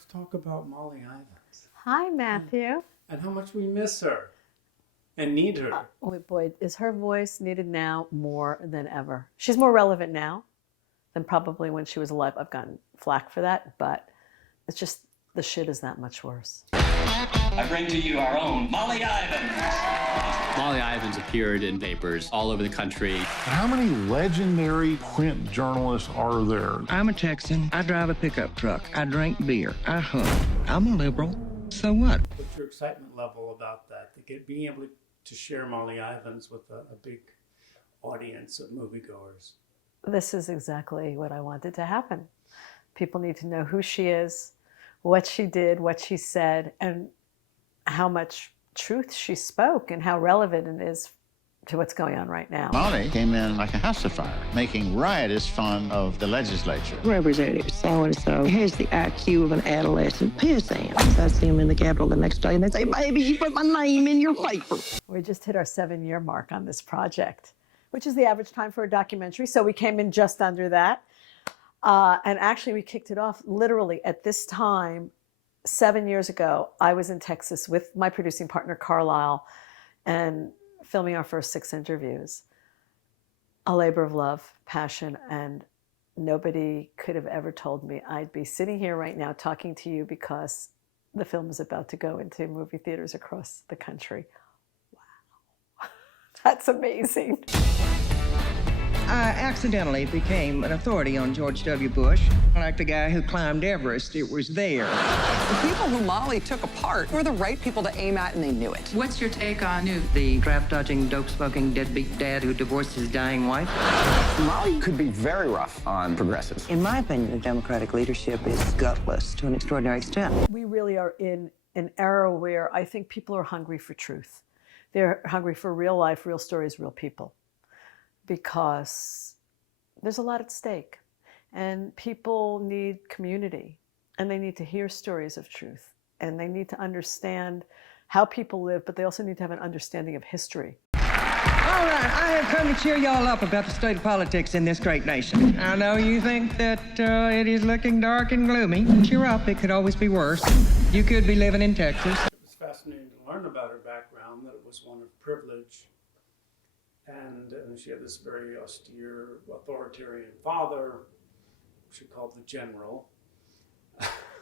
let's talk about Molly Ivins. Hi, Matthew. And how much we miss her and need her. Oh boy, is her voice needed now more than ever. She's more relevant now than probably when she was alive. I've gotten flack for that, but it's just the shit is that much worse. I bring to you our own Molly Ivins. Molly Ivins appeared in papers all over the country. How many legendary print journalists are there? I'm a Texan. I drive a pickup truck. I drink beer. I hunt. I'm a liberal. So what? What's your excitement level about that? Being able to share Molly Ivins with a big audience of moviegoers. This is exactly what I wanted to happen. People need to know who she is, what she did, what she said, and how much truth she spoke and how relevant it is to what's going on right now. Molly came in like a house of fire, making riotous fun of the legislature. Representative so-and-so has the IQ of an adolescent pissant. I see him in the Capitol the next day and they say, baby, you put my name in your paper. We just hit our 7-year mark on this project, which is the average time for a documentary. So we came in just under that. And actually we kicked it off literally at this time, 7 years ago. I was in Texas with my producing partner, Carlisle, and filming our first 6 interviews. A labor of love, passion, and nobody could have ever told me I'd be sitting here right now talking to you because the film is about to go into movie theaters across the country. Wow, that's amazing. I accidentally became an authority on George W. Bush. Like the guy who climbed Everest, it was there. The people who Molly took apart were the right people to aim at, and they knew it. What's your take on Newt? The draft-dodging, dope-smoking, deadbeat dad who divorced his dying wife. Molly could be very rough on progressives. In my opinion, the Democratic leadership is gutless to an extraordinary extent. We really are in an era where I think people are hungry for truth. They're hungry for real life, real stories, real people. Because there's a lot at stake and people need community and they need to hear stories of truth and they need to understand how people live, but they also need to have an understanding of history. All right, I have come to cheer y'all up about the state of politics in this great nation. I know you think that it is looking dark and gloomy. Cheer up, it could always be worse. You could be living in Texas. It was fascinating to learn about her background, that it was one of privilege. And she had this very austere, authoritarian father, she called the General.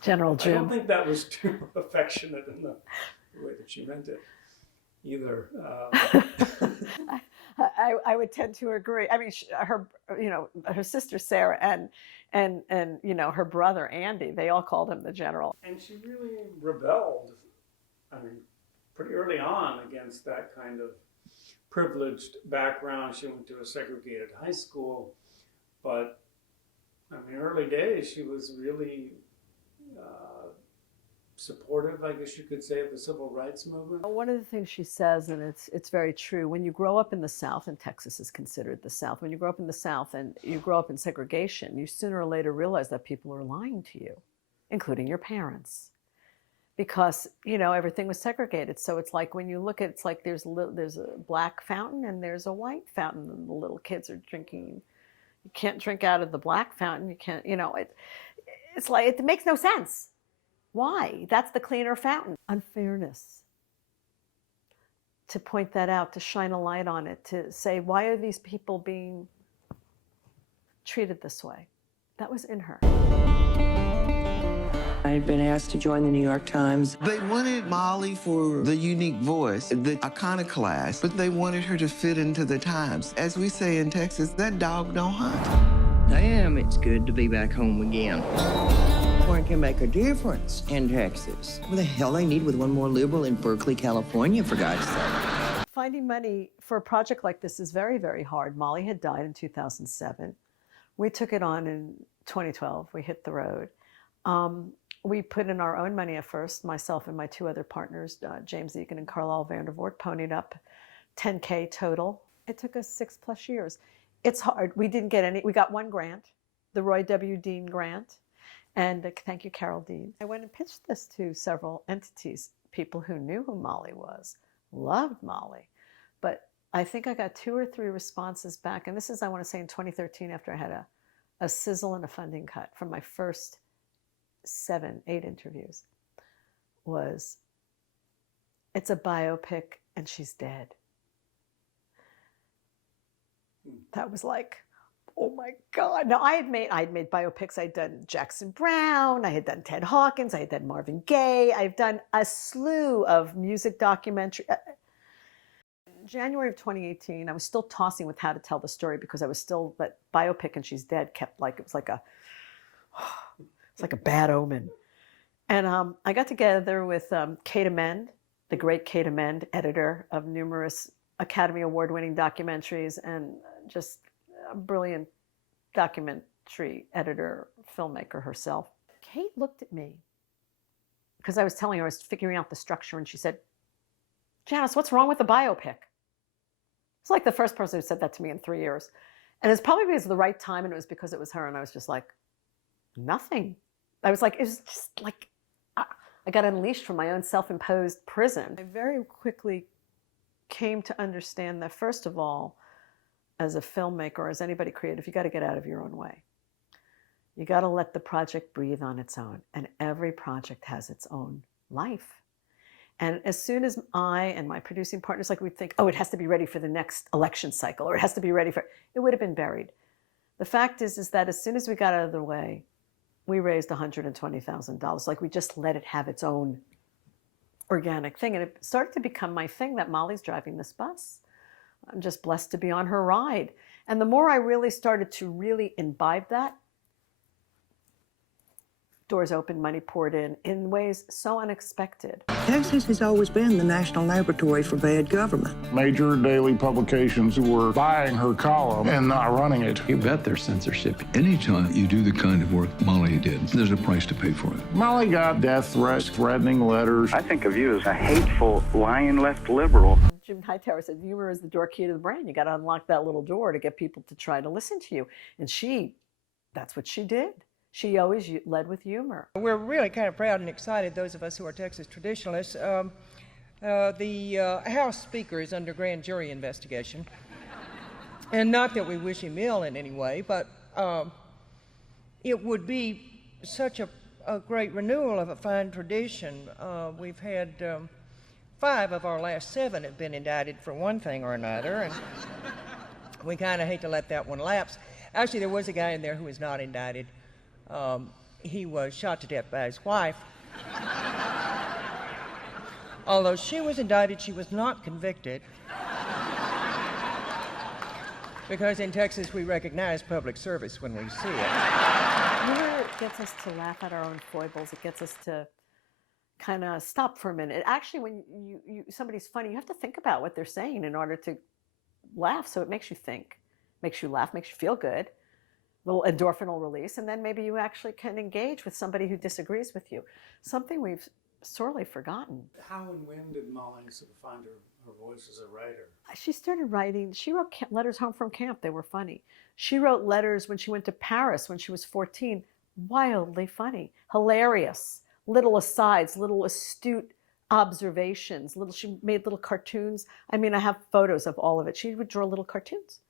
General Jim. I don't think that was too affectionate in the way that she meant it either. I would tend to agree. I mean, her sister Sarah and her brother Andy, they all called him the General. And she really rebelled, I mean, pretty early on against that kind of privileged background. She went to a segregated high school, but I mean, early days, she was really supportive, I guess you could say, of the civil rights movement. One of the things she says, and it's very true, when you grow up in the South, and Texas is considered the South, when you grow up in the South and you grow up in segregation, you sooner or later realize that people are lying to you, including your parents. Because, everything was segregated. So it's like when you look at, it's like there's a black fountain and there's a white fountain and the little kids are drinking. You can't drink out of the black fountain. You can't, it's like, it makes no sense. Why? That's the cleaner fountain. Unfairness. To point that out, to shine a light on it, to say, why are these people being treated this way? That was in her. I had been asked to join the New York Times. They wanted Molly for the unique voice, the iconoclast, but they wanted her to fit into the times. As we say in Texas, that dog don't hunt. Damn, it's good to be back home again. One can make a difference in Texas. What the hell they need with one more liberal in Berkeley, California, for God's sake. Finding money for a project like this is very, very hard. Molly had died in 2007. We took it on in 2012. We hit the road. We put in our own money at first, myself and my 2 other partners, James Egan and Carlisle Vandervoort, ponied up $10K total. It took us 6+ years. It's hard. We didn't get any. We got 1 grant, the Roy W. Dean grant, and thank you, Carol Dean. I went and pitched this to several entities, people who knew who Molly was, loved Molly. But I think I got 2 or 3 responses back, and this is, I want to say, in 2013, after I had a sizzle and a funding cut from my first 7, 8 interviews was, it's a biopic and she's dead. That was like, oh my God. Now I had made biopics. I'd done Jackson Browne, I had done Ted Hawkins, I had done Marvin Gaye, I've done a slew of music documentary. January of 2018, I was still tossing with how to tell the story because I was still, but biopic and she's dead kept like, it was like a bad omen. And I got together with Kate Amend, the great Kate Amend, editor of numerous Academy Award-winning documentaries and just a brilliant documentary editor, filmmaker herself. Kate looked at me because I was telling her I was figuring out the structure, and she said, Janice, what's wrong with the biopic? It's like the first person who said that to me in 3 years. And it's probably because of the right time, and it was because it was her, and I was just like, nothing. I was like, it was just like, I got unleashed from my own self-imposed prison. I very quickly came to understand that, first of all, as a filmmaker, as anybody creative, you got to get out of your own way. You got to let the project breathe on its own, and every project has its own life. And as soon as I and my producing partners, like, we'd think, oh, it has to be ready for the next election cycle, or it has to be ready for, it would have been buried. The fact is that as soon as we got out of the way, we raised $120,000. Like, we just let it have its own organic thing. And it started to become my thing that Molly's driving this bus. I'm just blessed to be on her ride. And the more I really started to really imbibe that, doors opened, money poured in ways so unexpected. Texas has always been the national laboratory for bad government. Major daily publications were buying her column and not running it. You bet there's censorship. Anytime you do the kind of work Molly did, there's a price to pay for it. Molly got death threats, threatening letters. I think of you as a hateful, lying left liberal. Jim Hightower said, humor is the door key to the brain. You got to unlock that little door to get people to try to listen to you. And that's what she did. She always led with humor. We're really kind of proud and excited, those of us who are Texas traditionalists. The House Speaker is under grand jury investigation. And not that we wish him ill in any way, but it would be such a great renewal of a fine tradition. We've had 5 of our last 7 have been indicted for one thing or another, and we kind of hate to let that one lapse. Actually, there was a guy in there who was not indicted. He was shot to death by his wife. Although she was indicted, she was not convicted. Because in Texas, we recognize public service when we see it. Humor gets us to laugh at our own foibles. It gets us to kind of stop for a minute. Actually, when somebody's funny, you have to think about what they're saying in order to laugh. So it makes you think, makes you laugh, makes you feel good. Little endorphinal release, and then maybe you actually can engage with somebody who disagrees with you. Something we've sorely forgotten. How and when did Molly sort of find her voice as a writer? She started writing, she wrote letters home from camp. They were funny. She wrote letters when she went to Paris when she was 14. Wildly funny, hilarious, little asides, little astute observations, she made little cartoons. I mean, I have photos of all of it. She would draw little cartoons,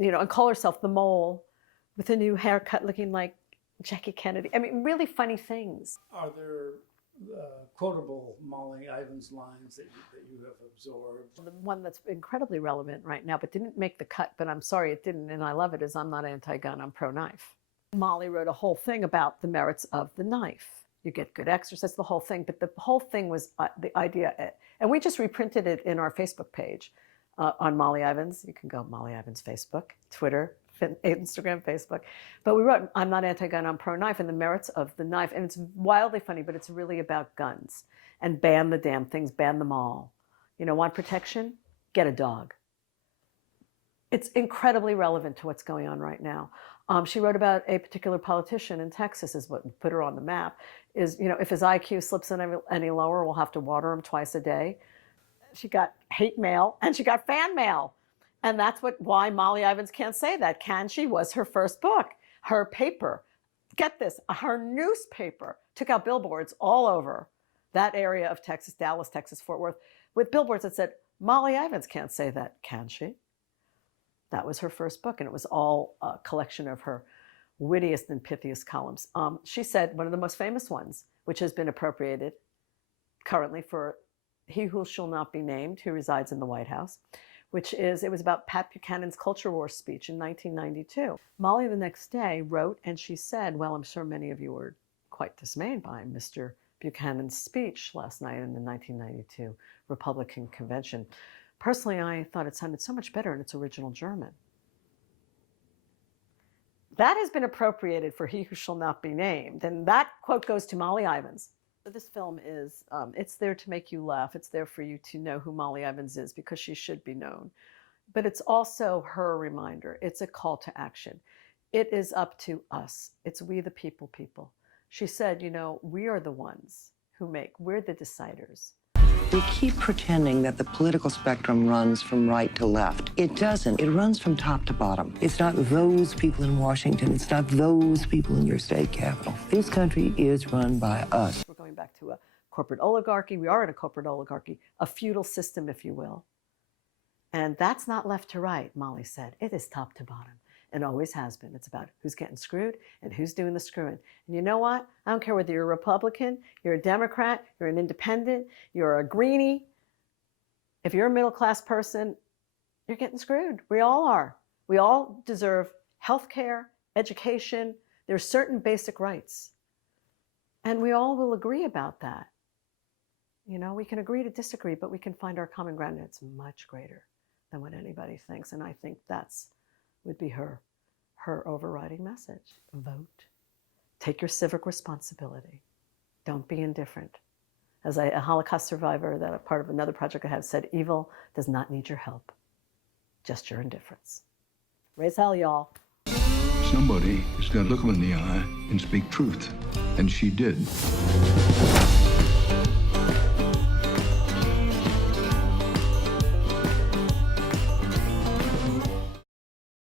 and call herself the Mole, with a new haircut looking like Jackie Kennedy. I mean, really funny things. Are there quotable Molly Ivins lines that you have absorbed? The one that's incredibly relevant right now, but didn't make the cut, but I'm sorry it didn't, and I love it, is I'm not anti-gun, I'm pro-knife. Molly wrote a whole thing about the merits of the knife. You get good exercise, the whole thing, but the whole thing was the idea, and we just reprinted it in our Facebook page on Molly Ivins. You can go Molly Ivins Facebook, Twitter, Instagram, Facebook. But we wrote, I'm not anti-gun, I'm pro-knife, and the merits of the knife. And it's wildly funny, but it's really about guns. And ban the damn things, ban them all. Want protection? Get a dog. It's incredibly relevant to what's going on right now. She wrote about a particular politician in Texas, is what put her on the map, is, if his IQ slips any lower, we'll have to water him twice a day. She got hate mail and she got fan mail. And that's why Molly Ivins can't say that, can she? Was her first book. Her paper, get this, her newspaper took out billboards all over that area of Texas, Dallas, Texas, Fort Worth, with billboards that said, Molly Ivins can't say that, can she? That was her first book, and it was all a collection of her wittiest and pithiest columns. She said one of the most famous ones, which has been appropriated currently for He Who Shall Not Be Named, who resides in the White House, which is, it was about Pat Buchanan's Culture War speech in 1992. Molly the next day wrote, and she said, well, I'm sure many of you were quite dismayed by Mr. Buchanan's speech last night in the 1992 Republican convention. Personally, I thought it sounded so much better in its original German. That has been appropriated for He Who Shall Not Be Named, and that quote goes to Molly Ivins. This film is, it's there to make you laugh. It's there for you to know who Molly Ivins is because she should be known. But it's also her reminder. It's a call to action. It is up to us. It's we the people. She said, you know, we are the ones who make, we're the deciders. We keep pretending that the political spectrum runs from right to left. It doesn't. It runs from top to bottom. It's not those people in Washington. It's not those people in your state capital. This country is run by us. We're going back to a corporate oligarchy. We are in a corporate oligarchy, a feudal system, if you will. And that's not left to right, Molly said. It is top to bottom. And always has been. It's about who's getting screwed and who's doing the screwing. And you know what? I don't care whether you're a Republican, you're a Democrat, you're an independent, you're a greenie. If you're a middle-class person, you're getting screwed. We all are. We all deserve health care, education. There's certain basic rights. And we all will agree about that. You know, we can agree to disagree, but we can find our common ground, and it's much greater than what anybody thinks. And I think that's would be her overriding message. Vote. Take your civic responsibility. Don't be indifferent. As a Holocaust survivor, that a part of another project I have said, evil does not need your help, just your indifference. Raise hell, y'all. Somebody has got to look them in the eye and speak truth, and she did.